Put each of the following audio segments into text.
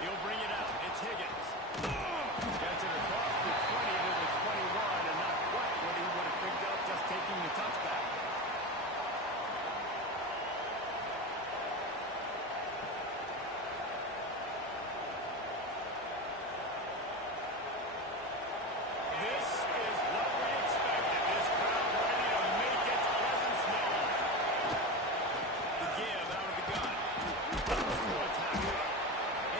He'll bring it up. It's Higgins. Gets it across the 20 to the 21, and not quite what he would have picked up just taking the touchback. This is what we expected. This crowd ready to make its presence known. The give out of the gun. Through a tackle.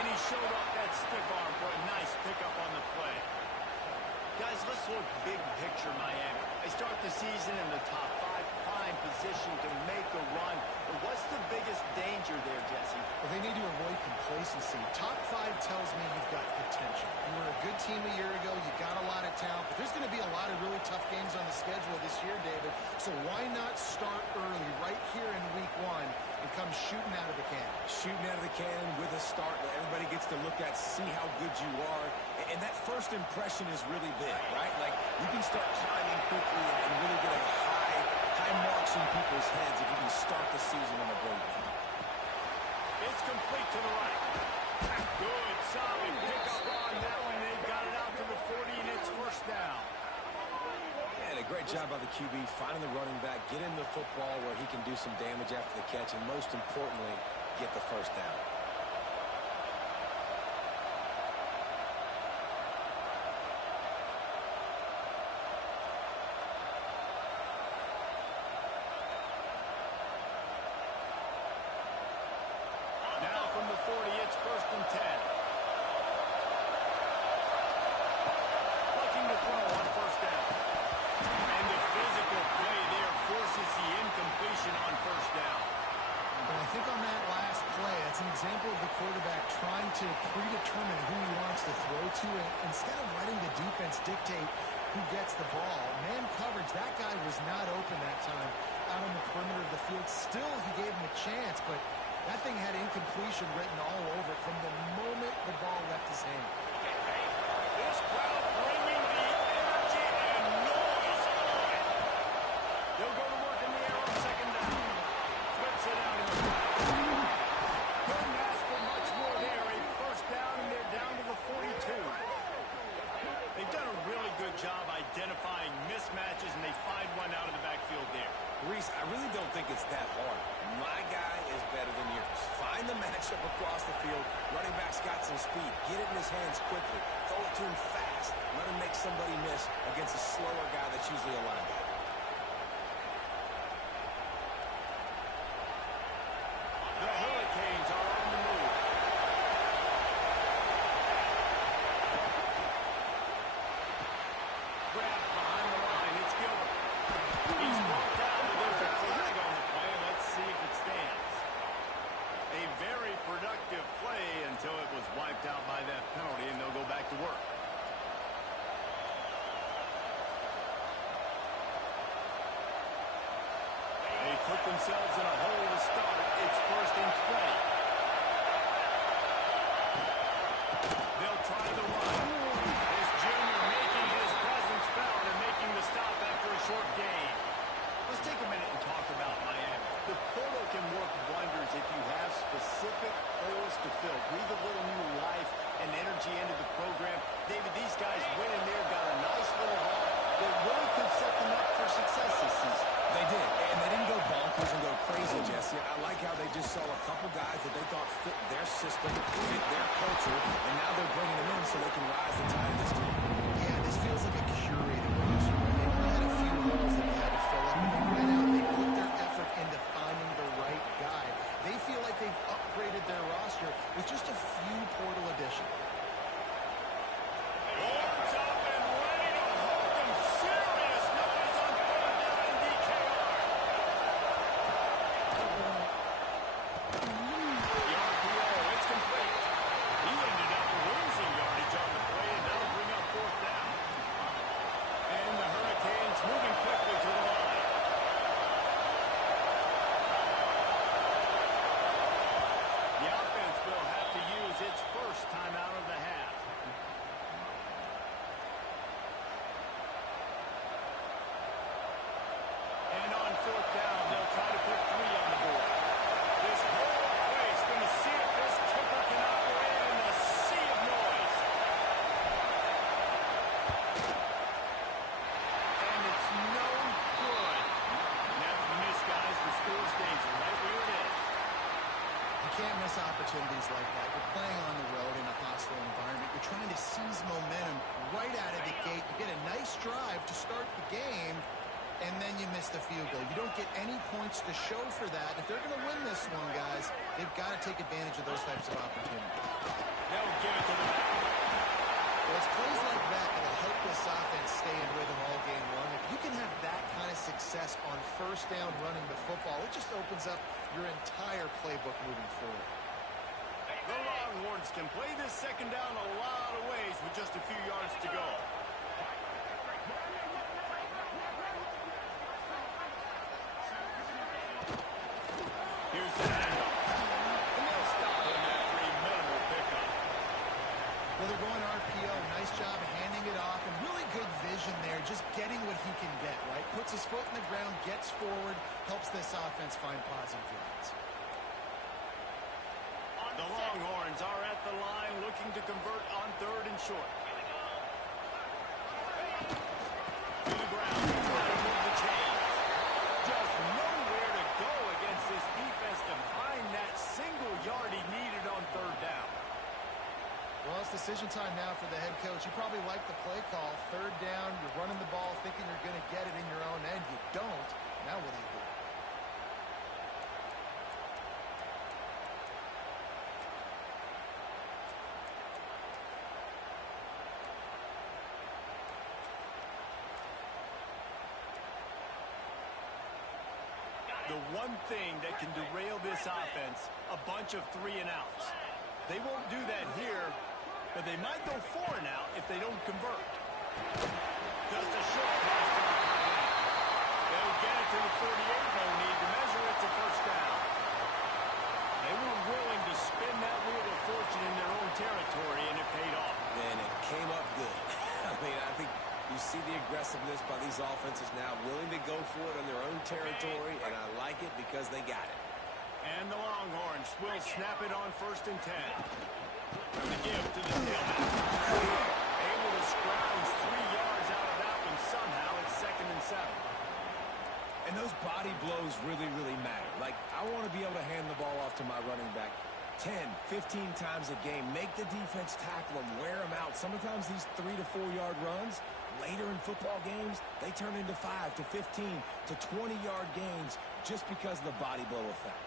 And he showed off that stiff arm for a nice pickup on the play. Guys, let's look big picture Miami. They start the season in the top 5, prime position to make a run. But what's the biggest danger there, Jesse? Well, they need to avoid complacency. Top 5 tells me you've got potential. You were a good team a year ago. You got a lot of talent. But there's going to be a lot of really tough games on the schedule this year, David. So why not start early right here in week 1 and come shooting out of the cannon? Shooting out of the cannon with a start that everybody gets to look at, see how good you are. And that first impression is really big, right? Like, you can start climbing quickly and really get a high marks in people's heads if you can start the season on a great note. It's complete to the right. Good, solid pickup on that one. They've got it out to the 40, and it's first down. And a great job by the QB finding the running back, get him the football where he can do some damage after the catch, and most importantly, get the first down. Now from the 40, it's first and 10. Looking to throw on first down. And the physical play there forces the incompletion on first down. And I think on that last play, that's an example of the quarterback trying to predetermine who he wants to throw to, and instead of letting the defense dictate who gets the ball. Man coverage, that guy was not open that time out on the perimeter of the field. Still, he gave him a chance, but that thing had incompletion written all over it from the moment the ball left his hand. This crowd bringing the energy and noise on. They'll go to work in the air on second down. Flips it out in the back. Couldn't ask for much more there. A first down, and they're down to the 42. They've done a really good job identifying mismatches, and they find one out of the backfield there. Reese, I really don't think it's that hard. My guy is better than yours. Find the matchup across the field. Running back's got some speed. Get it in his hands quickly. Throw it to him fast. Let him make somebody miss against a slower guy that's usually a linebacker. The Hurricanes are on the move. Grab behind the line. It's Gilbert. He's brought down. There's a flag on the play. Let's see if it stands. A very productive play until it was wiped out by that penalty, and they'll go back to work. They put themselves in a hole to start. It's first and 20. They'll try the run. This junior making his presence felt and making the stop after a short gain. Let's take a minute and talk about Miami. The portal can work wonders if you have specific holes to fill. Breathe a little new life and energy into the program. David, these guys went in there, got a nice little haul that really could set them up for success this season. They did, and they didn't go bonkers and go crazy, Jesse. I like how they just saw a couple guys that they thought fit their system, fit their culture, and now they're bringing them in so they can rise the tide of this team. Yeah, this feels like a curated roster. They only had a few holes that they had to fill up, and they went out and they put their effort into finding the right guy. They feel like they've upgraded their roster with just a few portal additions. Horns up and ready to hold them. Serious noise on third down in DKR. The RPO, it's complete. He ended up losing yardage on the play, and that'll bring up fourth down. And the Hurricanes moving quickly to the line. The offense will have to use its first time out of the half. miss opportunities like that. You're playing on the road in a hostile environment. You're trying to seize momentum right out of the gate. You get a nice drive to start the game, and then you miss the field goal. You don't get any points to show for that. If they're going to win this one, guys, they've got to take advantage of those types of opportunities. They'll give it to the back. Well, it's plays like that that'll help this offense stay in rhythm all game long. If you can have that kind of success on first down running the football, it just opens up your entire playbook moving forward. The Longhorns can play this second down a lot of ways with just a few yards to go. Here's the handoff. And they'll stop him after a minimal pickup. Well, they're going RPO. Nice job handing it off, and really good vision there, just getting what he can get, right? Puts his foot in the ground, gets forward, helps this offense find positive yards. The Longhorns are at the line looking to convert on 3rd and short. To the ground. Move the chains. Just nowhere to go against this defense to find that single yard he needed on 3rd down. Well, it's decision time now for the head coach. You probably like the play call. 3rd down, you're running the ball thinking you're going to get it in your own end. You don't. Now what do you do? The one thing that can derail this offense, a bunch of 3-and-outs. They won't do that here, but they might go 4-and-out if they don't convert. Just a short pass to the tight end. They'll get it to the 48, no need to measure it to first down. They were willing to spin that wheel of fortune in their own territory, and it paid off. And it came up good. I think you see the aggressiveness by these offenses now, willing to go for it on their own territory, and I like it because they got it. And the Longhorns will snap it on 1st and 10. The give to the tailback. Able to scrounge 3 yards out of that one somehow. It's 2nd and 7. And those body blows really, really matter. Like, I want to be able to hand the ball off to my running back 10, 15 times a game. Make the defense tackle them, wear them out. Sometimes these 3 to 4 yard runs, later in football games, they turn into 5 to 15 to 20 yard gains just because of the body blow effect.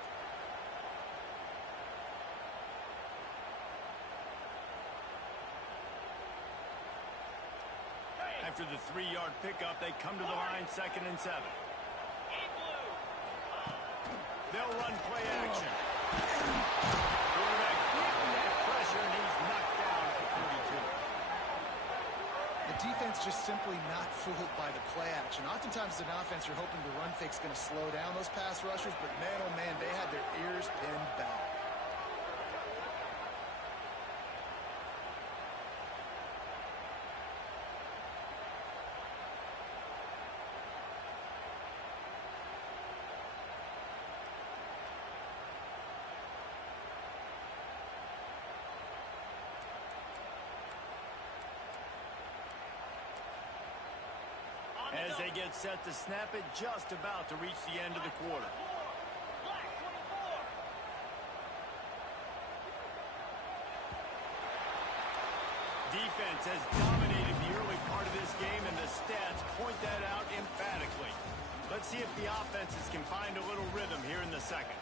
After the 3-yard pickup, they come to the line 2nd and 7. They'll run play action. Quarterback feeling that pressure, and he's knocked down at the 32. The defense just simply not fooled by the play action. Oftentimes, as an offense, you're hoping the run fake's going to slow down those pass rushers, but man, oh man, they had their ears pinned back. As they get set to snap it, just about to reach the end of the quarter. Defense has dominated the early part of this game, and the stats point that out emphatically. Let's see if the offenses can find a little rhythm here in the second.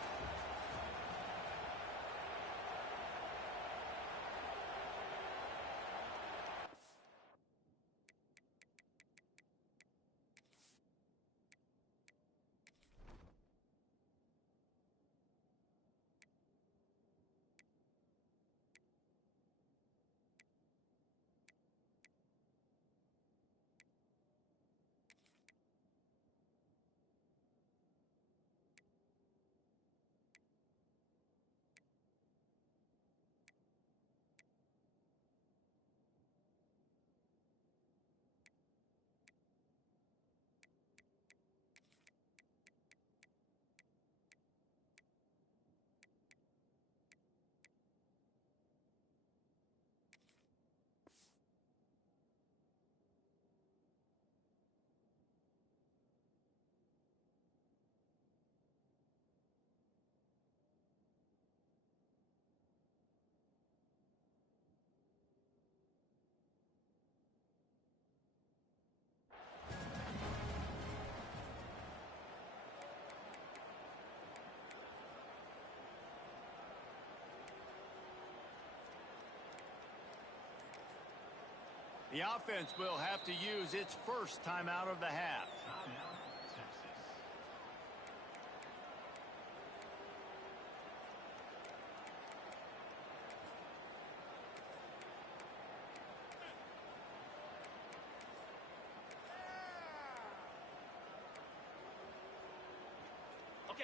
The offense will have to use its first timeout of the half.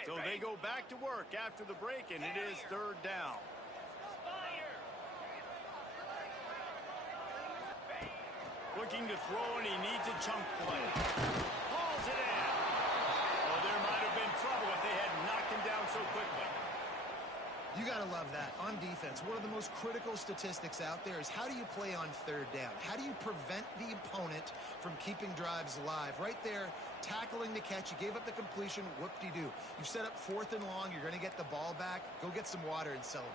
So they go back to work after the break, and it is third down. Looking to throw, and he needs a chunk play. Hauls it in. Oh, there might have been trouble if they had knocked him down so quickly. You got to love that. On defense, one of the most critical statistics out there is how do you play on third down? How do you prevent the opponent from keeping drives alive? Right there, tackling the catch. You gave up the completion. Whoop-de-doo. You've set up fourth and long. You're going to get the ball back. Go get some water and celebrate.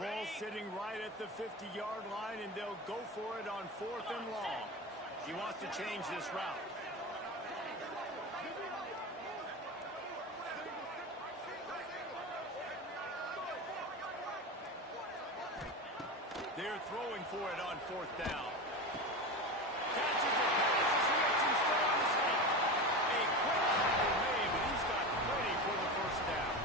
Ball sitting right at the 50-yard line, and they'll go for it on fourth and long. He wants to change this route. They're throwing for it on fourth down. Catches it, passes, he gets him still on his feet. A quick tackle made, but he's got plenty for the first down.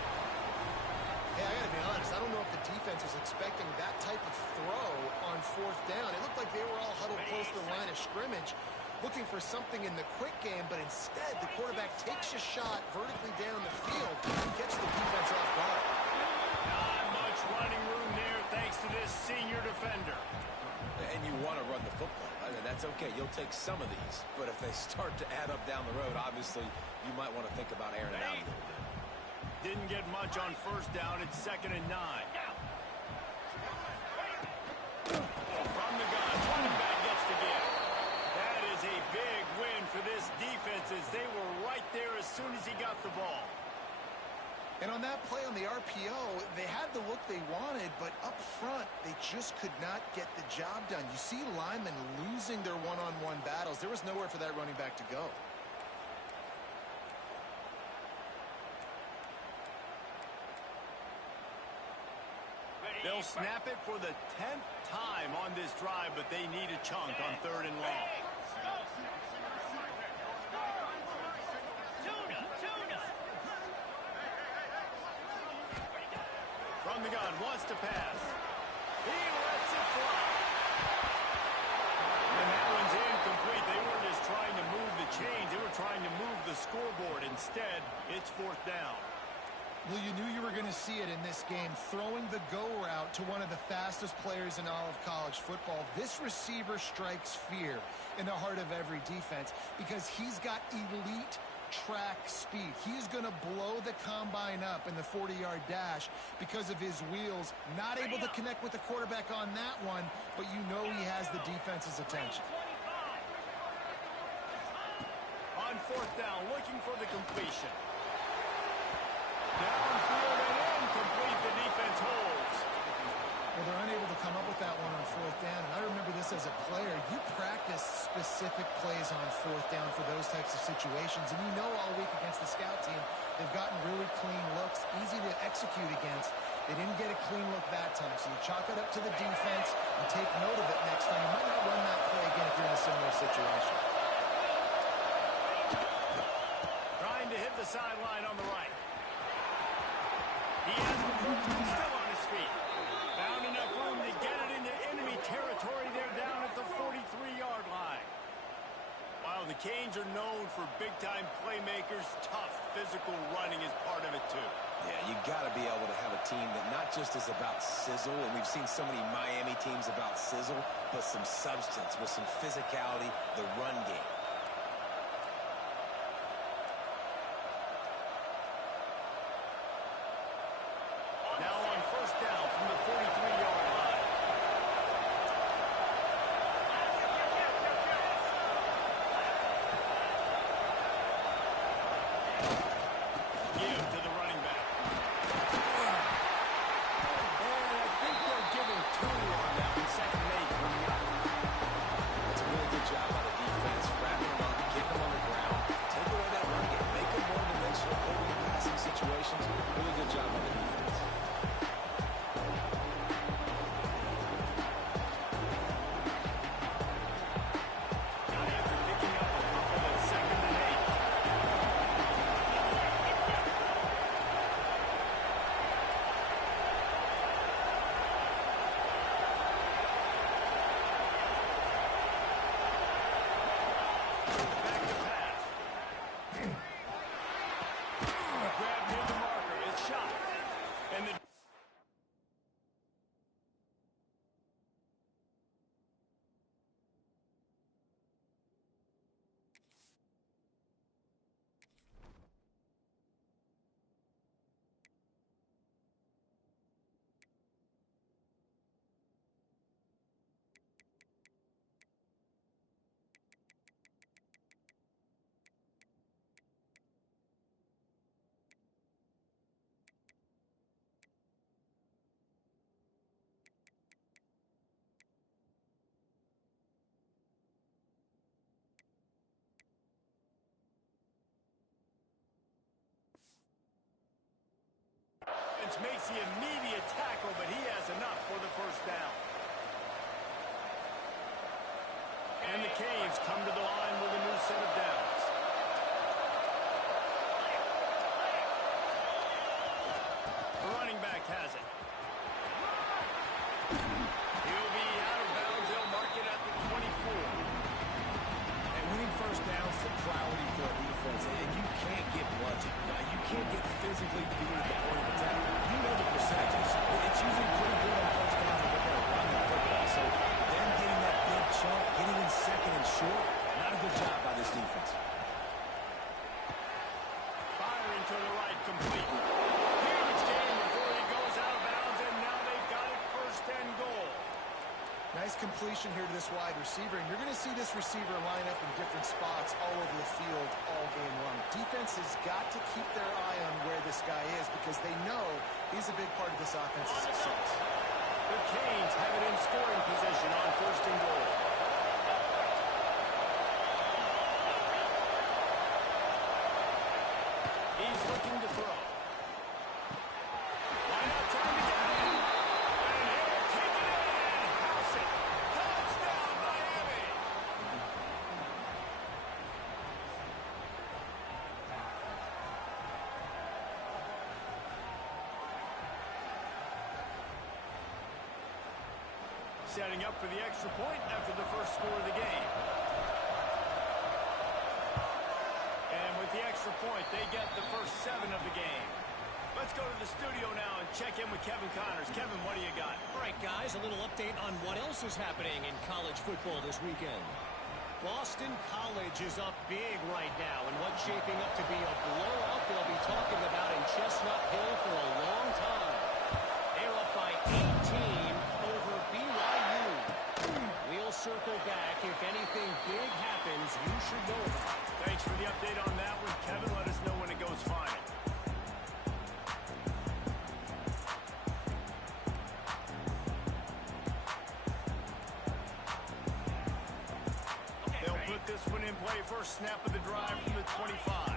Hey, I got to be honest. I don't know if the defense was expecting that type of throw on fourth down. It looked like they were all huddled close to the line of scrimmage, looking for something in the quick game, but instead the quarterback takes a shot vertically down the field and gets the defense off guard. Not much running room there thanks to this senior defender. And you want to run the football. That's okay. You'll take some of these. But if they start to add up down the road, obviously you might want to think about airing it out a little bit. Didn't get much on first down. It's 2nd and 9. From the gun, running back gets the give. That is a big win for this defense as they were right there as soon as he got the ball. And on that play on the RPO, they had the look they wanted, but up front, they just could not get the job done. You see linemen losing their one-on-one battles. There was nowhere for that running back to go. They'll snap it for the 10th time on this drive, but they need a chunk on third and long. From the gun, wants to pass. He lets it fly. And that one's incomplete. They weren't just trying to move the chains. They were trying to move the scoreboard. Instead, it's fourth down. Well, you knew you were going to see it in this game, throwing the go route to one of the fastest players in all of college football. This receiver strikes fear in the heart of every defense because he's got elite track speed. He's going to blow the combine up in the 40-yard dash because of his wheels. Not able to connect with the quarterback on that one, but you know he has the defense's attention. On fourth down, looking for the completion. Downfield and incomplete. The defense holds. Well, they're unable to come up with that one on fourth down. And I remember this as a player. You practice specific plays on fourth down for those types of situations. And you know all week against the scout team, they've gotten really clean looks, easy to execute against. They didn't get a clean look that time. So you chalk it up to the defense and take note of it next time. You might not run that play again if you're in a similar situation. Trying to hit the sideline on the right. He has the football still on his feet. Found enough room to get it into enemy territory. They're down at the 43-yard line. While the Canes are known for big-time playmakers, tough physical running is part of it, too. Yeah, you got to be able to have a team that not just is about sizzle, and we've seen so many Miami teams about sizzle, but some substance with some physicality, the run game. Now on first down from the 43-yard line. Give to the running back. And I think they'll give him 2 on that one, 2nd and 8 coming up. That's a really good job by the defense, wrapping them up, getting them on the ground, take away that run game, make them more dimensional, holding passing situations. Really good job on the defense. After picking up a couple at 2nd and 8. Back to pass. Grab near the marker. It's shot. And the makes the immediate tackle, but he has enough for the first down. And the Canes come to the line with a new set of downs. The running back has it. He'll be out of bounds. They'll mark it at the 24. And winning first downs is a priority for a defense, and you can't get bludgeoned. You can't get physically beat at the point of attack. You know the percentages. It's usually pretty good on first down to get there run the football. So them getting that big chunk, getting in 2nd and short, not a good job by this defense. Firing to the right, complete. Huge game before he goes out of bounds, and now they've got it 1st and goal. Nice completion here to this wide receiver, and you're going to see this receiver line up in different spots all over the field all game long. Defense has got to keep their eye on where this guy is because they know he's a big part of this offense's success. The Canes have it in scoring position on 1st and goal. He's looking to throw. Line up, trying to get it in. And he'll take it in and house it. Touchdown, Miami. Setting up for the extra point after the first score of the game. And with the extra point, they get the first 7 of the game. Let's go to the studio now and check in with Kevin Connors. Kevin, what do you got? All right, guys, a little update on what else is happening in college football this weekend. Boston College is up big right now, and what's shaping up to be a blowout they'll be talking about in Chestnut Hill for a long time. They're up by 18 over BYU. We'll circle back. If anything big happens, you should know about it. Thanks for the update on that one, Kevin. Let us know when it goes final. They'll put this one in play. First snap of the drive from the 25.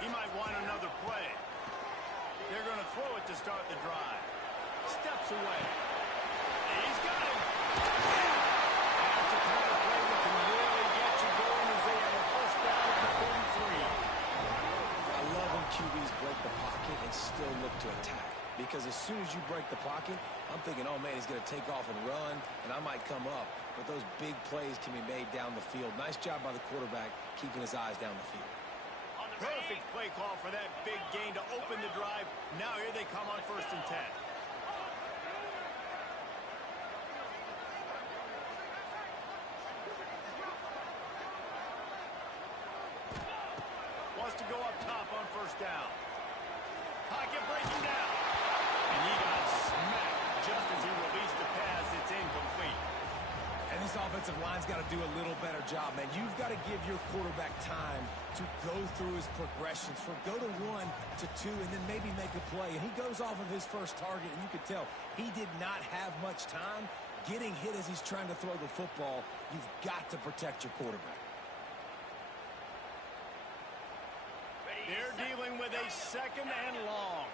He might want another play. They're going to throw it to start the drive. Steps away. He's got him. That's a kind of play that can really get you going as they have a first down at the 43. I love when QBs break the pocket and still look to attack. Because as soon as you break the pocket, I'm thinking, oh, man, he's going to take off and run, and I might come up. But those big plays can be made down the field. Nice job by the quarterback keeping his eyes down the field. Perfect play call for that big gain to open the drive. Now here they come on 1st and 10. Wants to go up top on 1st down. Pocket breaking down. And he got smacked just as he released the pass. It's incomplete. And this offensive line's got to do a little better job, man. You've got to give your quarterback time to go through his progressions from go to 1 to 2 and then maybe make a play. And he goes off of his first target, and you could tell he did not have much time getting hit as he's trying to throw the football. You've got to protect your quarterback. They're dealing with a a second and long.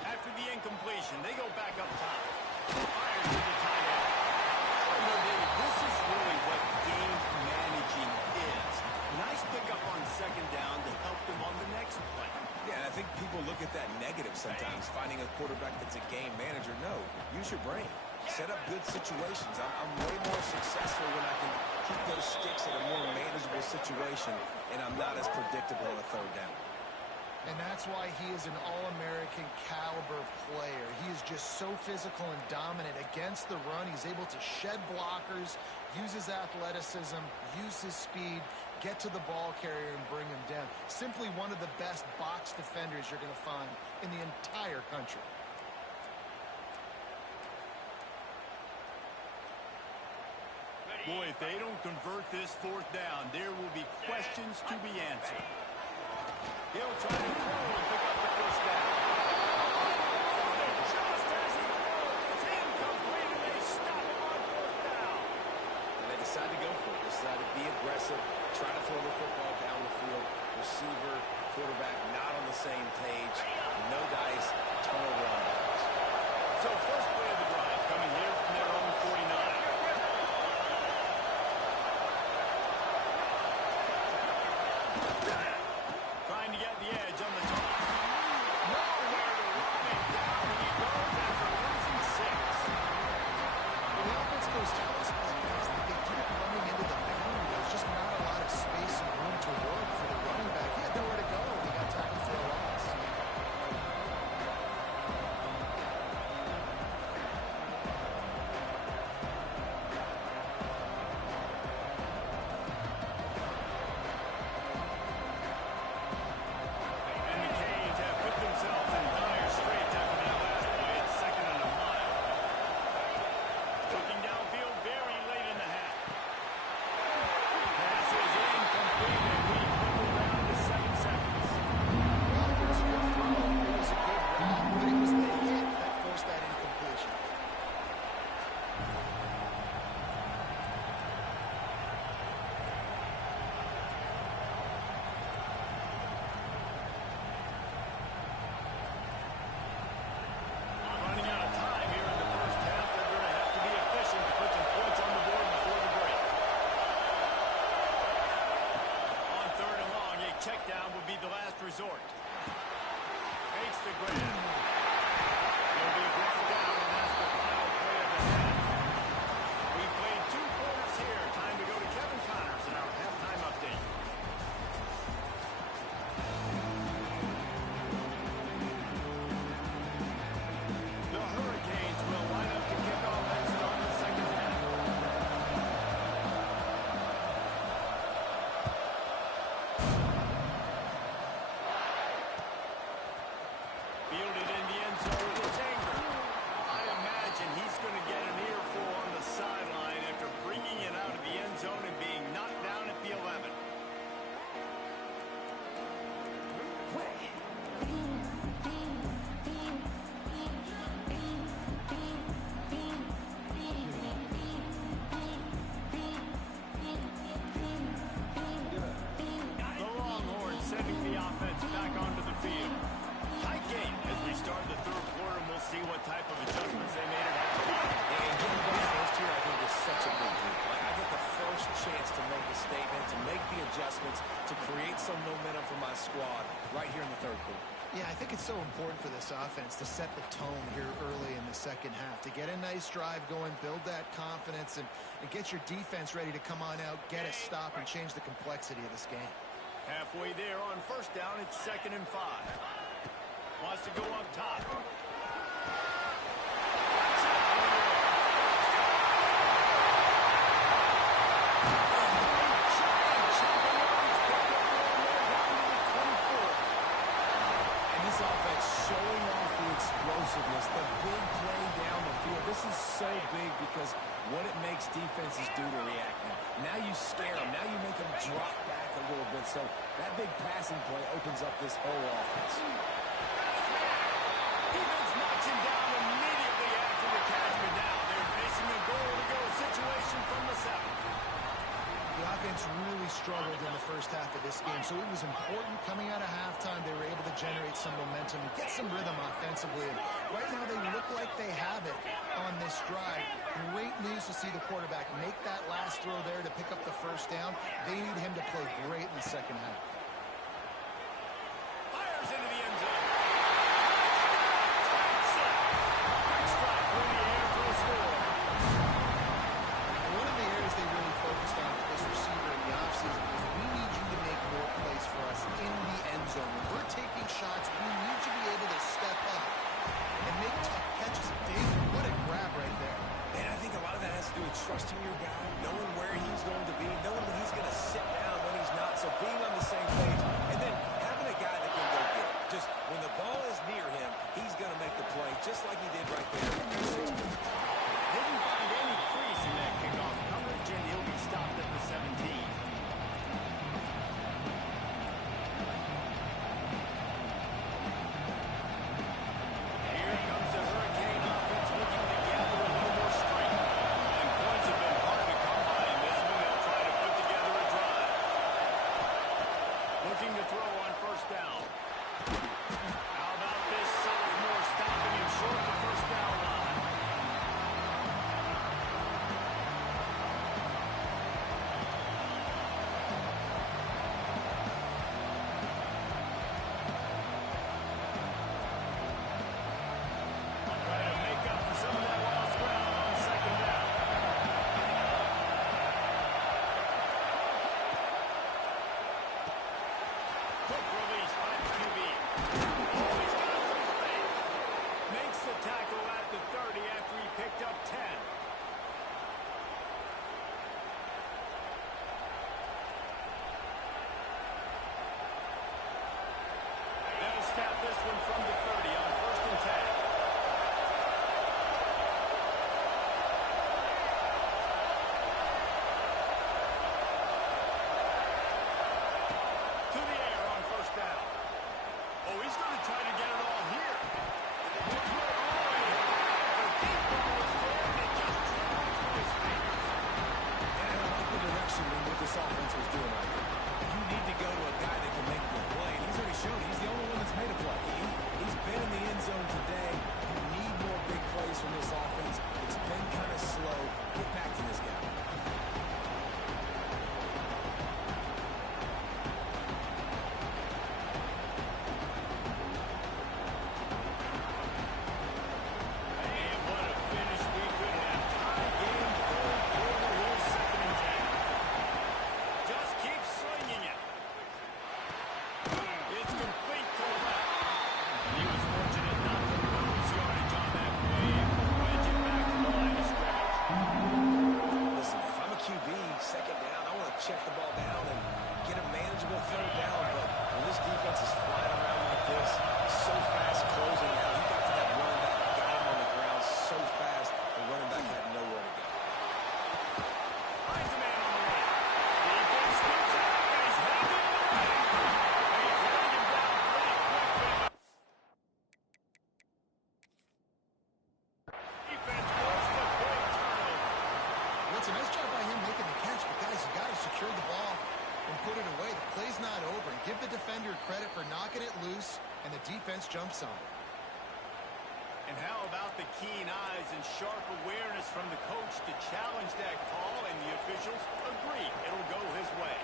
After the incompletion, they go back up top. Fires to the tight end. No, David, this is really what game managing is. Nice pickup on second down to help them on the next play. Yeah, and I think people look at that negative sometimes, finding a quarterback that's a game manager. No, use your brain. Set up good situations. I'm way more successful when I can keep those sticks in a more manageable situation, and I'm not as predictable on a third down. And that's why he is an All-American caliber player. He is just so physical and dominant against the run. He's able to shed blockers, use his athleticism, use his speed, get to the ball carrier and bring him down. Simply one of the best box defenders you're going to find in the entire country. Boy, if they don't convert this fourth down, there will be questions to be answered. He'll try to throw and pick up the first down. Just as he throws, it's incomplete, and they stop him on fourth down. And they decide to go for it. They decide to be aggressive, try to throw the football down the field. Receiver, quarterback not on the same page. No dice, turnover on downs. So first play of the drive coming here from their own 49. Trying to get the edge on the top. Nowhere to run, and down he goes after losing 6. When the offense goes toss like this, they keep running into the boundary. There's just not a lot of space and room to work for the running back. He had nowhere to go, and he got tackled for a loss. And the Canes have put themselves in dire straits after that last play. It's second and a mile. Looking downfield very late in the half. Pass is incomplete, and we dribble down to 7 seconds. Well, it was a good throw. It was a good route, but it was the hit that forced that incompletion. Running out of time here in the first half. They're going to have to be efficient to put some points on the board before the break. On third and long, a check down would be the last resort. Makes the grab. He'll be brought down, and that's the final play of the half. We've played 2 quarters here. Time to go to Kevin Connors in our halftime update. The Hurricanes will line up to kick off and start the second half. Fielded in the end zone with Tanger. I imagine he's going to get an earful on the sideline after bringing it out of the end zone and being knocked down at the 11. The Longhorns sending the offense back onto the field. Tight game as we start the third quarter, and we'll see what type of adjustments they made at halftime. And getting those first here, I think, is such a big deal. Like, I get the first chance to make a statement, to make the adjustments, to create some momentum for my squad right here in the third quarter. Yeah, I think it's so important for this offense to set the tone here early in the second half, to get a nice drive going, build that confidence, and get your defense ready to come on out, get a stop, and change the complexity of this game. Halfway there on first down, it's 2nd and 5. Wants to go up top. And this offense showing off the explosiveness, the big play down the field. This is so big because what it makes defenses do to react now. Now you scare them. Now you make them drop back a little bit. So that big passing play opens up this whole offense. Defense knocks him down immediately after the catch, but now they're facing a goal-to-go situation from the 7. The defense really struggled in the first half of this game, so it was important coming out of halftime they were able to generate some momentum and get some rhythm offensively. And right now they look like they have it on this drive. Great news to see the quarterback make that last throw there to pick up the first down. They need him to play great in the second half. Fires into the end zone. Quick strike through the air for a score. One of the areas they really focused on with this receiver in the offseason was we need you to make more plays for us in the end zone. When we're taking shots, we need you to be able to step up and make tough catches. David, what a grab right there. And I think a lot of that has to do with trusting your guy, knowing where he's going to be, knowing when he's going to sit down, when he's not. So being on the same page, and then having a guy that can go get it. Just when the ball is near him, he's going to make the play, just like he did right there. Didn't find any crease in that kickoff coverage, and he'll be stopped at the 17. Here comes the Hurricane offense looking to gather a little more strength. And points have been hard to come by in this one. They'll try to put together a drive. Looking to throw on first down. How about this sophomore stopping him short of the first down line? Trying to make up for some of that lost ground on second down. Quick release by the QB. Oh, he's got some space. Makes the tackle at the 30 after he picked up 10. They'll snap this one from the 30 on first and 10. To the air on first down. Oh, he's going to try to get it all here. Oh, the deep ball is there, and it just traveled through his fingers. And I like the direction and what this offense was doing right there. You need to go to a guy that can make you a play, and he's already shown he's the only one that's made a play. He's been in the end zone today. You need more big plays from this offense. It's been kind of slow. Get back to this guy. And what a finish we could have. Tie game, third quarter, here's second and 10. Just keep slinging it. It's complete to the left. And he was fortunate not to lose yardage on that play and wedge it back to the line of scrimmage. Listen, if I'm a QB, second down, I want to check the ball down and get a manageable third down. But when this defense is flying around like this, so fast closing out, he got to that running back, got him on the ground so fast, the running back had nowhere to go. Finds a man on the right. Defense scoops out, and he's headed to the right. And he's running him down pretty quickly. Defense forced a big turnover. Well, it's a nice job by him making the catch, but guys, you got to secure the ball and put it away. The play's not over. And give the defender credit for knocking it loose, and the defense jumps on it. And how about the keen eyes and sharp awareness from the coach to challenge that call, and the officials agree it'll go his way.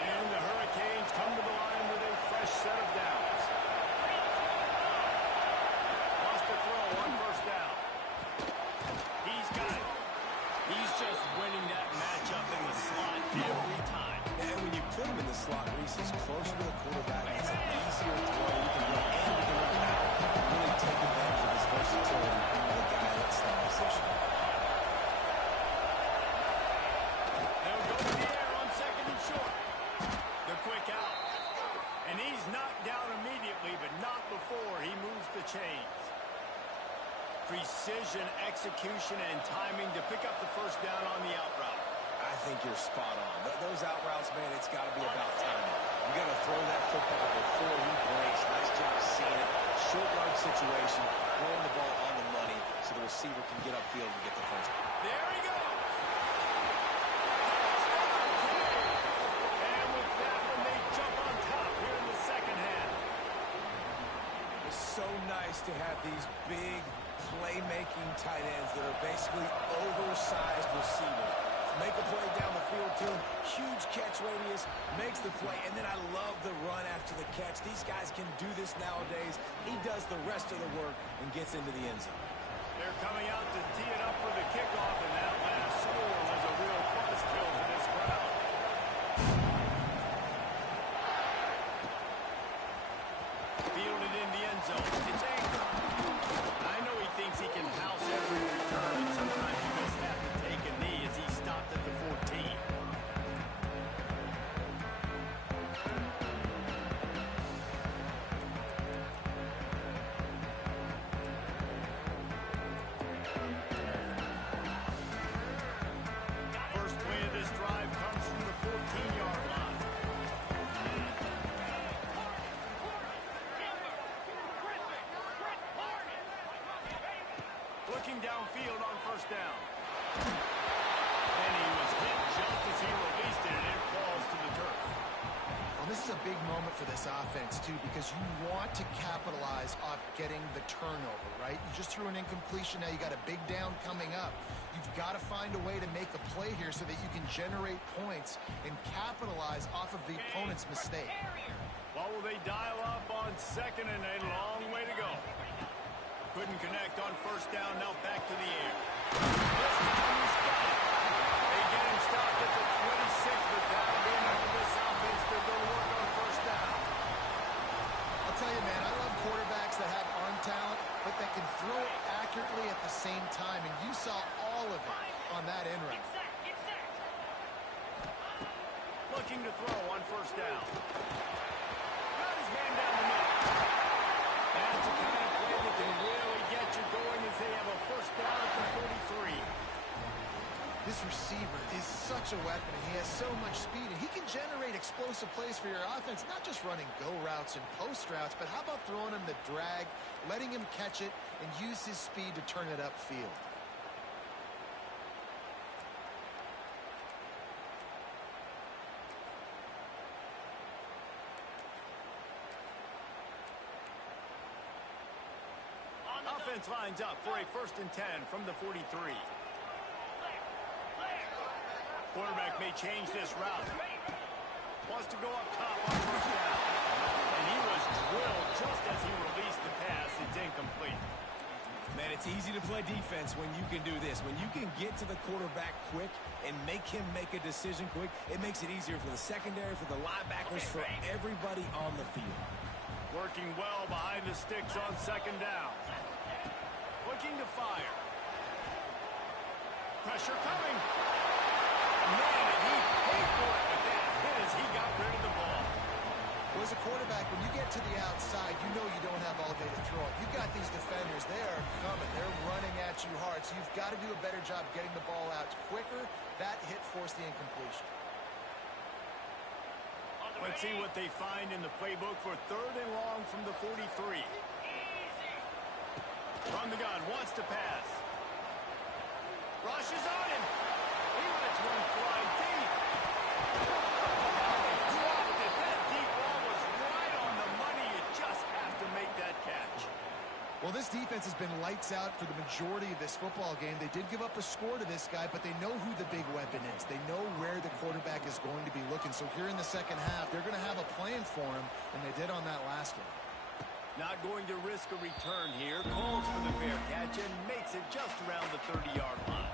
And the Hurricanes come to the line with a fresh set of downs. Lost the throw on first down. He's got it. He's just winning that matchup in the slot every time. And when you put him in the slot, Reese, he's closer to the quarterback. It's an easier throw. You can run in, you can run out. Really take advantage of his versatility. The guy that's in position. They'll go to the air on second and short. The quick out. And he's knocked down immediately, but not before he moves the chains. Precision, execution, and timing to pick up the first down on the out route. I think you're spot on. Those out routes, man, it's got to be about timing. You got to throw that football before he breaks. Nice job upfield to get the first. There he goes. And with that one, they jump on top here in the second half. It's so nice to have these big playmaking tight ends that are basically oversized receivers. Make a play down the field to him. Huge catch radius, makes the play, and then I love the run after the catch. These guys can do this nowadays. He does the rest of the work and gets into the end zone. They're coming out to tee it up for the kickoff, and that last score was a real buzzkill for this crowd. Fielded in the end zone. It's Ncaa. I know he thinks he can house every return, and sometimes you just have to take a knee as he stopped at the 14. First play of this drive comes from the 14-yard line. Looking downfield on first down. And he was hit just as he released it, and it falls to the turf. Well, this is a big moment for this offense, too, because you want to capitalize off getting the turnover, right? You just threw an incompletion. Now you got a big down coming up. You've got to find a way to make a play here so that you can generate points and capitalize off of the opponent's mistake. What will they dial up on second and a long way to go? Couldn't connect on first down, now back to the air. This time he's got it. They get him stopped at the 26, but that'll be enough for this offense to go to work on first down. I'll tell you, man, I love quarterbacks that have arm talent, but that can throw it accurately at the same time, and you saw all of it on that end run. Looking to throw on first down. Got his man down the middle. That's the kind of play that can really get you going as they have a first down at the 43. This receiver is such a weapon, and he has so much speed, and he can generate explosive plays for your offense, not just running go routes and post routes, but how about throwing him the drag, letting him catch it, and use his speed to turn it upfield. Offense lines up for a 1st and 10 from the 43. Quarterback may change this route. Wants to go up top on first down. And he was drilled just as he released the pass. It's incomplete. Man, it's easy to play defense when you can do this. When you can get to the quarterback quick and make him make a decision quick, it makes it easier for the secondary, for the linebackers, for everybody on the field. Working well behind the sticks on second down. Looking to fire. Pressure coming. Man, did he pay for it with that hit as he got rid of the ball. Well, as a quarterback, when you get to the outside, you know you don't have all day to throw it. You've got these defenders. They are coming. They're running at you hard. So you've got to do a better job getting the ball out quicker. That hit forced the incompletion. Let's see what they find in the playbook for 3rd and long from the 43. From the gun, wants to pass. Rushes on him. He lets one fly deep. Dropped it. That deep ball was right on the money. You just have to make that catch. Well, this defense has been lights out for the majority of this football game. They did give up a score to this guy, but they know who the big weapon is. They know where the quarterback is going to be looking. So here in the second half, they're going to have a plan for him, and they did on that last one. Not going to risk a return here. Calls for the fair catch and makes it just around the 30-yard line.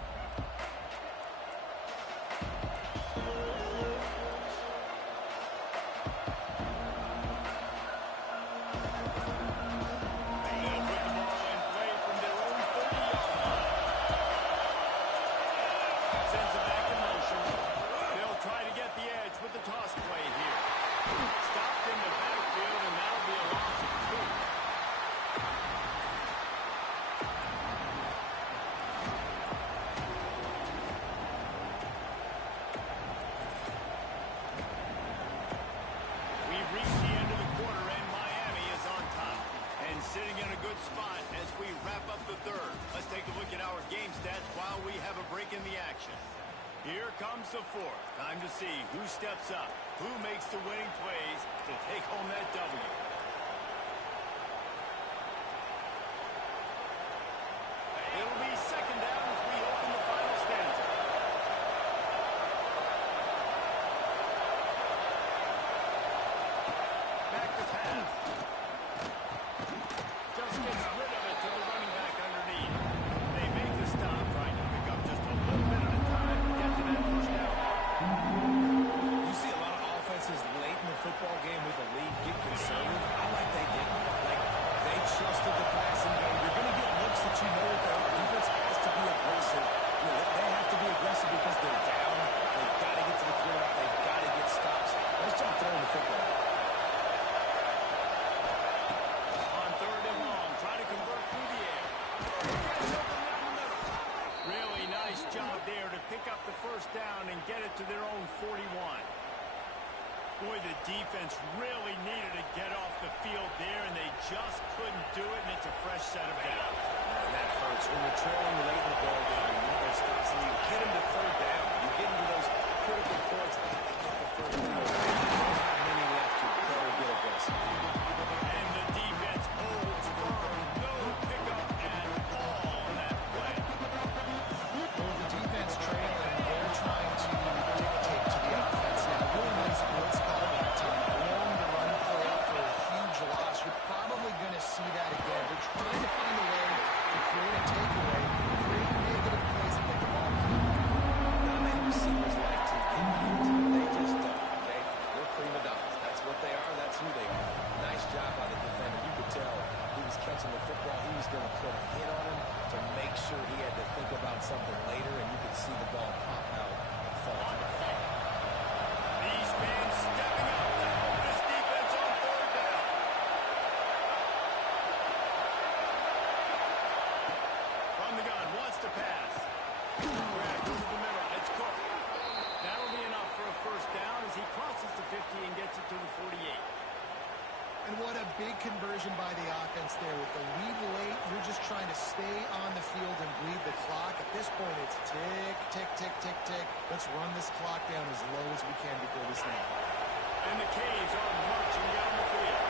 third. Let's take a look at our game stats while we have a break in the action. Here comes the fourth. Time to see who steps up, who makes the winning plays to take home that W. It'll be second down as we open the final stanza. Back to pass. Just gets rid of it to the running back underneath. They make the stop, trying to pick up just a little bit at a time to get to that first down. You see a lot of offenses late in the football game with a lead get conservative. I like they didn't. Like, they trusted the passing game. You're going to get looks that you know what their defense has to be aggressive. You know, they have to be aggressive because they're down. They've got to get to the quarterback. They've got to get stops. Nice job throwing the football. On third and long, trying to convert through the air. Gets open down the middle. Really nice job there to pick up the first down and get it to their own 41. Boy, the defense really needed to get off the field there, and they just couldn't do it, and it's a fresh set of downs. And that hurts. When you're trailing late in the ball game, you need those stops, and you get them to third down. You get into those critical points, and get the first down. You don't have many left. You better get aggressive. And the defense holds firm. No pickup at all on that play. Well, the defense trailing, they're trying to dictate to the offense. Now, really nice blitz call that time. Blowing the run play for a huge loss. You're probably going to see that again. They're trying to find a way to create a takeaway, create negative plays, and get the ball back. Not many receivers like to get beat. They just don't, okay? They're prima donnas. That's what they are. That's who they are. Nice job by the defender. You could tell he was catching the football. He was going to put a hit on him to make sure he had to think about something later, and you could see the ball pop out and fall to the ground. These men stepping up to help this defense on third down. From the gun, wants to pass. Grab over the middle. It's Cook. That'll be enough for a first down as he crosses the 50 and gets it to the 48. And what a big conversion by the offense there. With the lead late, you're just trying to stay on the field and bleed the clock. At this point, it's tick, tick, tick, tick, tick. Let's run this clock down as low as we can before this snap. And the Caves are marching down the field.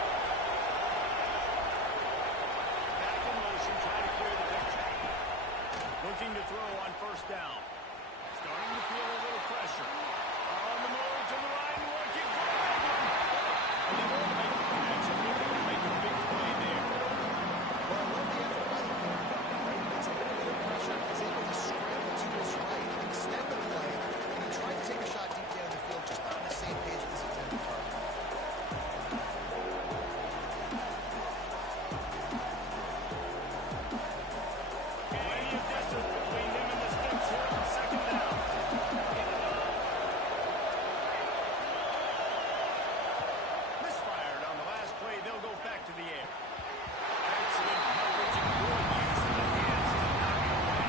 Back in motion, trying to clear the picture. Looking to throw on first down. Starting to feel a little pressure. On the move to the line, looking for a big one. And they won't make the connection. They're going to make a big play there. Well, I love the effort by the quarterback. Right? He gets a little bit of pressure. He's able to scramble to his right, extend the play, and he tried to take a shot deep down the field, just not on the same page with his intended target. Plenty of distance between them and the sticks here on second down. Misfired on the last play. They'll go back to the air. Excellent coverage and good use of the hands to knock it away.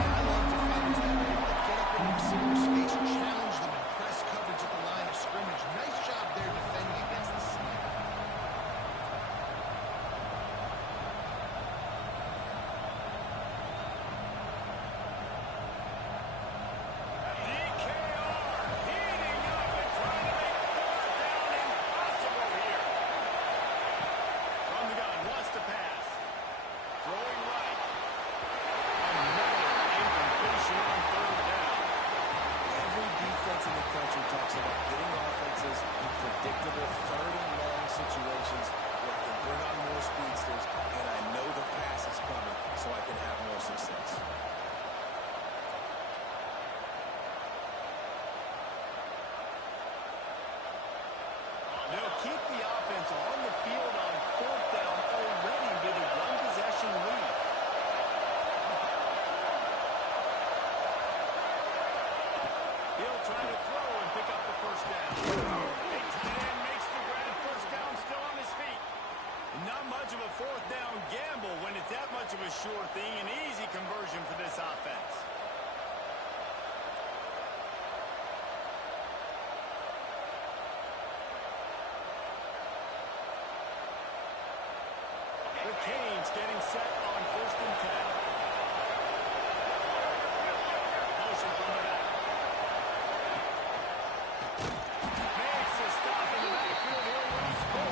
Yeah, I love defenders that are able to get up in the receiver space, challenge them, and press coverage at the line of scrimmage. Nice job there defending against the snap. DKR heating up and trying to make fourth down impossible here. From the gun, wants to pass. Throwing right. Another incompletion on third down. Every defense in the country talks about getting offenses in predictable third and long situations where I can bring on more speedsters, and I know the pass is coming, so I can have more success. They'll keep the offense on the field on fourth down already with a one-possession lead. He'll try to throw and pick up the first down. A tight end makes the grab, first down, still on his feet. Not much of a fourth down gamble when it's that much of a sure thing. An easy conversion for this offense. The Canes getting set on first first and 10. Motion from the back. Makes a stop in the backfield. He'll lose 4.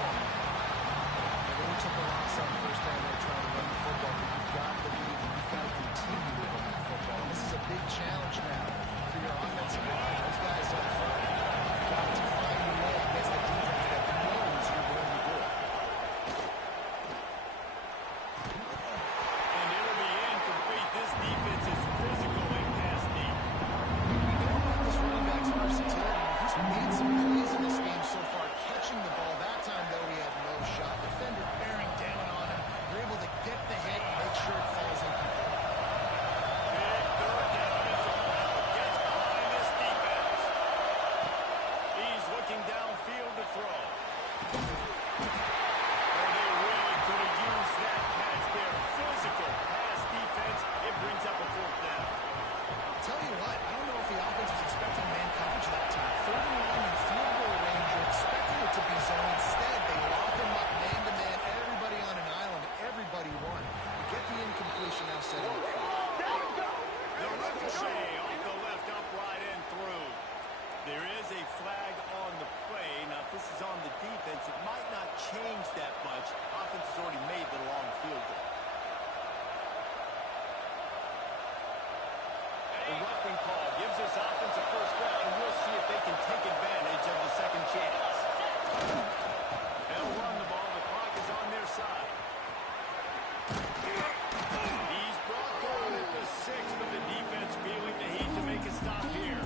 They really took a loss on first down there trying to run the football, but you've got the lead, and you've got to continue to run that football. And this is a big challenge now for your offensive line. Those guys up front, you've got to find a way against the defense that knows you're going to do it. And it'll be incomplete. This defense is physical and pass deep. We know about this running back's versatility. He's made some plays in this game so far, catching the ball. That time, though, he had no shot. Defender bearing down on him. You're able to get the hit and make sure it falls incomplete. Big third down as the crowd gets behind this defense. He's looking downfield to throw. Oh, they really could have used that pass there. Physical pass defense. It brings up a 4th down. Tell you what, I don't know if the offense was expecting man coverage that time. 3rd and 1 in field goal range. You're expecting it to be zone. Instead, they lock him up man-to-man. Everybody on an island. Everybody won. Get the incompletion now setting up front. The ricochet off the left upright and through. There is a flag on the play. Now, if this is on the defense, it might not change that much. Offense has already made the long field goal. The roughing call gives this offense a first down, and we'll see if they can take advantage of the second chance. They'll run the ball. The clock is on their side. He's brought down at the 6, but the defense feeling the heat to make a stop here.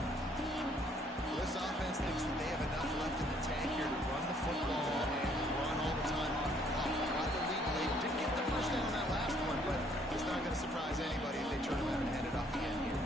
This offense thinks that they have enough left in the tank here to run the football and run all the time off the clock. Got the lead late. Didn't get the first down on that last one, but it's not going to surprise anybody if they turn around and hand it off again here.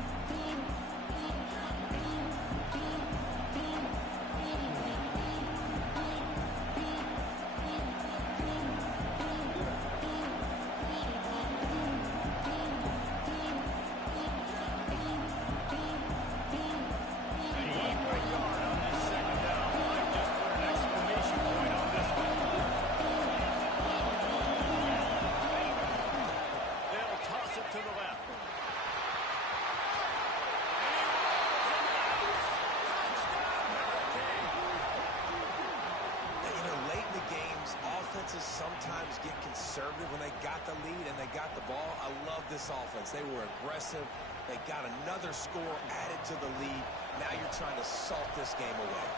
Sometimes get conservative when they got the lead and they got the ball. I love this offense. They were aggressive. They got another score added to the lead. Now you're trying to salt this game away.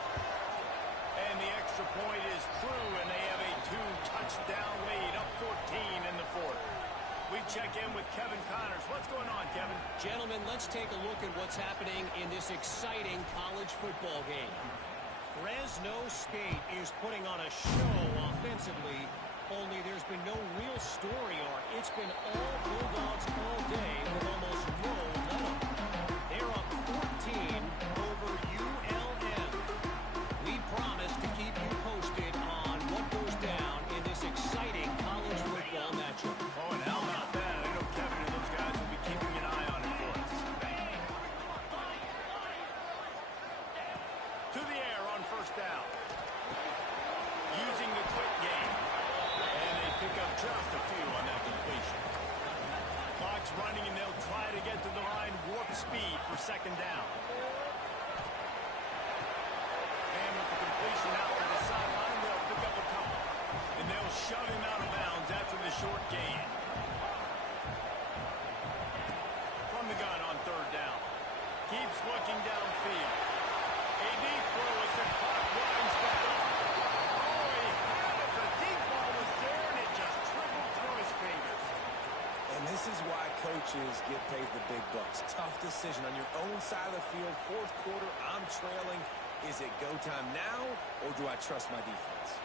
And the extra point is through, and they have a 2-touchdown lead, up 14 in the 4th. We check in with Kevin Connors. What's going on, Kevin? Gentlemen, let's take a look at what's happening in this exciting college football game. Fresno State is putting on a show offensively, only there's been no real story arc. It's been all Bulldogs all day with almost no let-up. They're up 14 over ULM. We promise to keep you posted on what goes down in this exciting college football matchup. Oh, and how about that? I know Kevin and those guys will be keeping an eye on it for us. To the air on first down. Using the quick game. And they pick up just a few on that completion. Clock's running, and they'll try to get to the line warp speed for second down. And with the completion out to the sideline, they'll pick up a couple. And they'll shove him out of bounds after the short gain. From the gun on third down. Keeps looking downfield. A deep throw as the clock winds down. Oh, he had it. The deep ball was there, and it just trickled through his fingers. And this is why coaches get paid the big bucks. Tough decision on your own side of the field. 4th quarter, I'm trailing. Is it go time now, or do I trust my defense?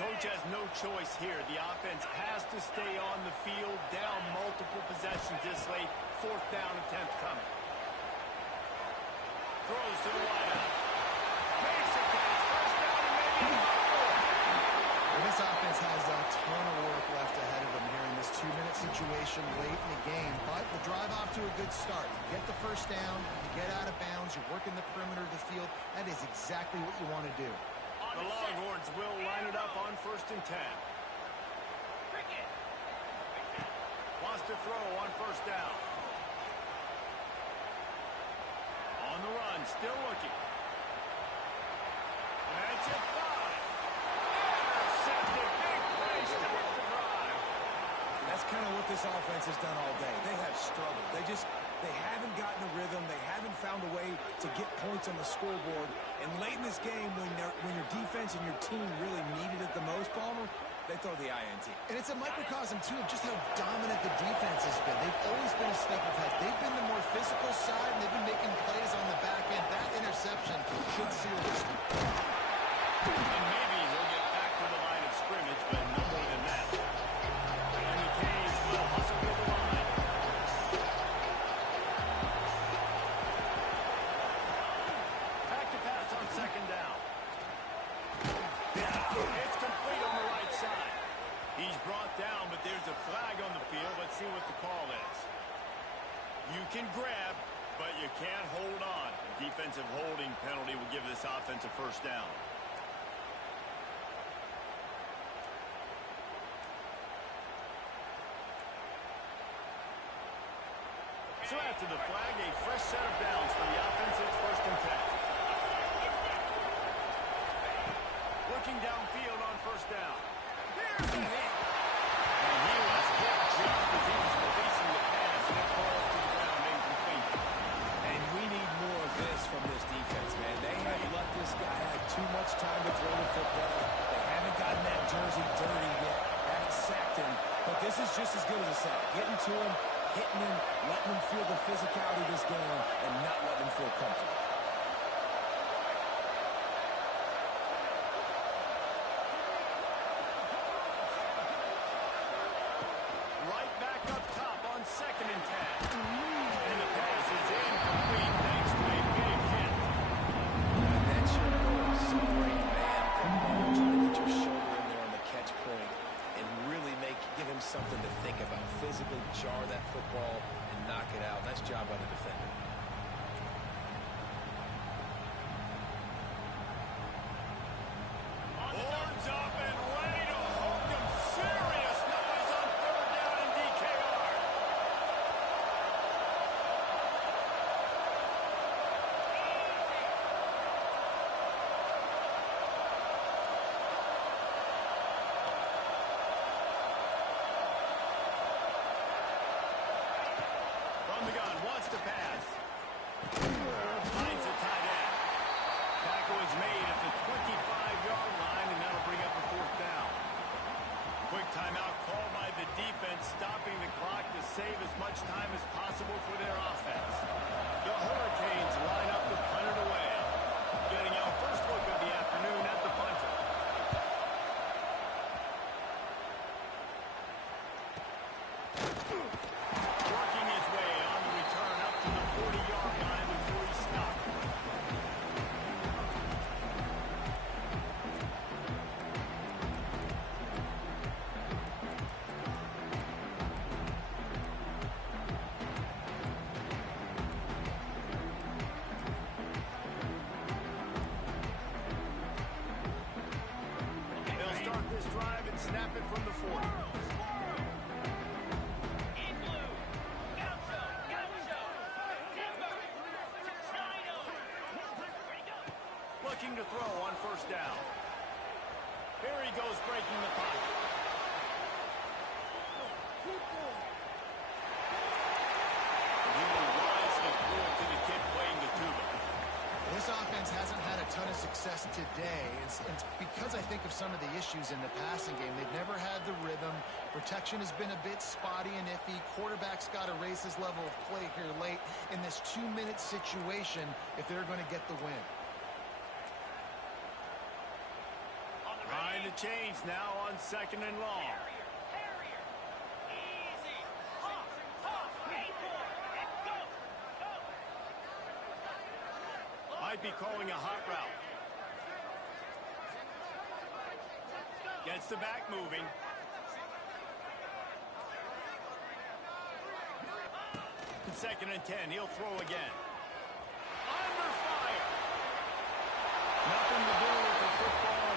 Coach has no choice here. The offense has to stay on the field, down multiple possessions this late. 4th down and 10th coming. Throws to the wideout. Makes a catch. First down and maybe more. Well, this offense has a ton of work left ahead of them here in this 2-minute situation late in the game. But the drive off to a good start. You get the first down, you get out of bounds, you're working the perimeter of the field. That is exactly what you want to do. The Longhorns will line it up on 1st and 10. Wants to throw on 1st down. On the run, still looking. That's it, 5. Intercepted, big play, starts the drive. That's kind of what this offense has done all day. They have struggled. They haven't gotten a rhythm. They haven't found a way to get points on the scoreboard. And late in this game, when your defense and your team really needed it the most, Palmer, they throw the INT. And it's a microcosm, too, of just how dominant the defense has been. They've always been a step ahead. They've been the more physical side, and they've been making plays on the back end. That interception should seal this one. And maybe he'll get back to the line of scrimmage, but no more than that. And the Canes will hustle to the line. Back to pass on 2nd down. It's complete on the right side. He's brought down, but there's a flag on the field. Let's see what the call is. You can grab, but you can't hold on. A defensive holding penalty will give this offense a 1st down. So after the flag, a fresh set of downs for the offense. It's 1st and 10. Looking downfield on 1st down. There's a hit. And he was hit just as he was releasing the pass, and it falls to the ground incomplete. And we need more of this from this defense, man. They have let this guy have too much time to throw the football. They haven't gotten that jersey dirty yet. Haven't sacked him. But this is just as good as a sack. Getting to him, hitting him, letting him feel the physicality of this game, and not letting him feel comfortable. Right back up top on 2nd and 10. And the pass is incomplete thanks to a big hit. And that's your goal. Separate man from ball. Try to get your shoulder in there on the catch point and really give him something to think about. Physically jar that football and knock it out. Nice job by the defender. Horns up and ready to hook him. Serious noise on 3rd down in DKR. From the gun, wants to pass. Finds a tight end. Tackle is made at the 25-yard line, and that'll bring up a 4th down. Quick timeout called by the defense, stopping the clock to save as much time as possible for their offense. The Hurricanes line up to punt it away. Getting our first look of the afternoon at the punter. Working his way on the return up to the 40-yard line before he stopped. They'll start this drive and snap it from the 40. Looking to throw on 1st down. Here he goes, breaking the pocket. He will wisely throw it to the kid playing the tuba. This offense hasn't had a ton of success today. It's because I think of some of the issues in the passing game. They've never had the rhythm. Protection has been a bit spotty and iffy. Quarterback's got to raise his level of play here late in this 2-minute situation if they're going to get the win. Behind the chains now on 2nd and long. Might be calling a hot route. Gets the back moving. 2nd and 10. He'll throw again. Under fire. Nothing to do with the football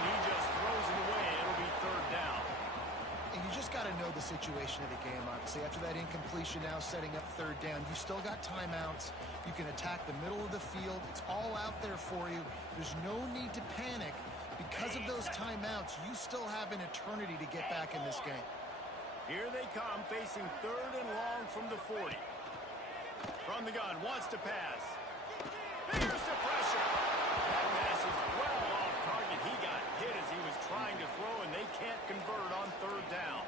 situation of the game, obviously. After that incompletion, now setting up third down. You still got timeouts. You can attack the middle of the field. It's all out there for you. There's no need to panic. Because of those timeouts, you still have an eternity to get back in this game. Here they come, facing third and long from the 40. From the gun, wants to pass. Here's the pressure. That pass is well off target. He got hit as he was trying to throw, and they can't convert on third down.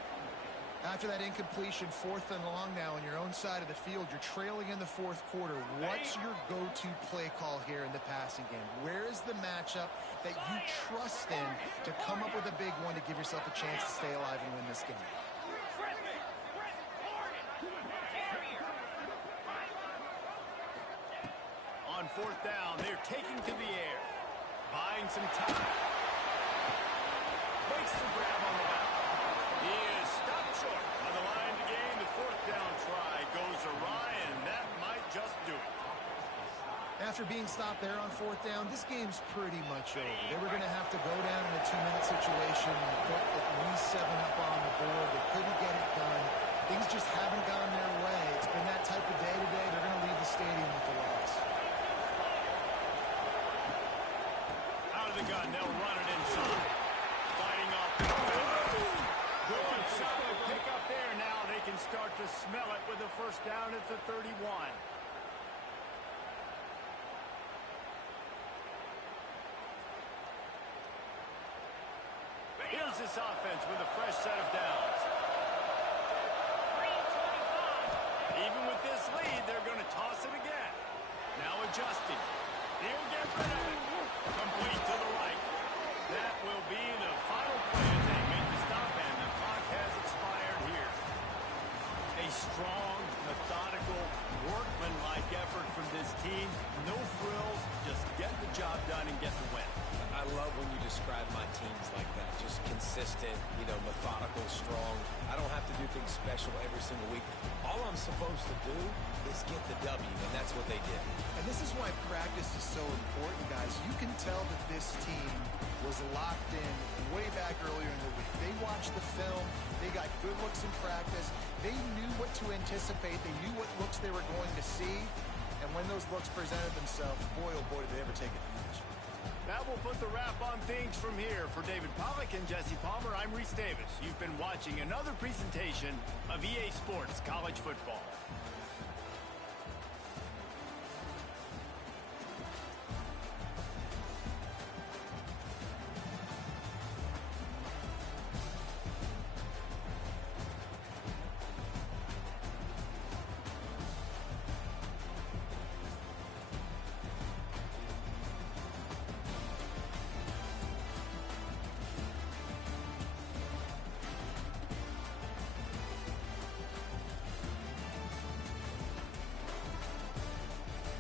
After that incompletion, fourth and long now on your own side of the field, you're trailing in the fourth quarter. What's your go-to play call here in the passing game? Where is the matchup that you trust in to come up with a big one to give yourself a chance to stay alive and win this game? On fourth down, they're taking to the air. Buying some time. Makes the grab on the back. He is stopped short on the line to gain. The fourth down try goes awry, and that might just do it. After being stopped there on fourth down, this game's pretty much over. They were going to have to go down in a 2-minute situation and put at least 7 up on the board. They couldn't get it done. Things just haven't gone their way. It's been that type of day today. They're going to leave the stadium with the loss. Out of the gun, they'll run it inside. Fighting off the defender. Good solid pick up there. Now they can start to smell it with a first down at the 31. Here's this offense with a fresh set of downs. Even with this lead, they're going to toss it again. Now adjusting. He'll get rid of it. Complete to the right. That will be the final play as they make the stop, and the clock has expired here. A strong, methodical, workmanlike effort from this team. No frills, just get the job done and get the win. I love when you describe my teams like that. Just consistent, methodical, strong. I don't have to do things special every single week. All I'm supposed to do is get the W, and that's what they did. And this is why practice is so important, guys. You can tell that this team was locked in way back earlier in the week. They watched the film. They got good looks in practice. They knew what to anticipate. They knew what looks they were going to see. And when those looks presented themselves, boy, oh boy, did they ever take advantage. That will put the wrap on things from here. For David Pollack and Jesse Palmer, I'm Reese Davis. You've been watching another presentation of EA Sports College Football.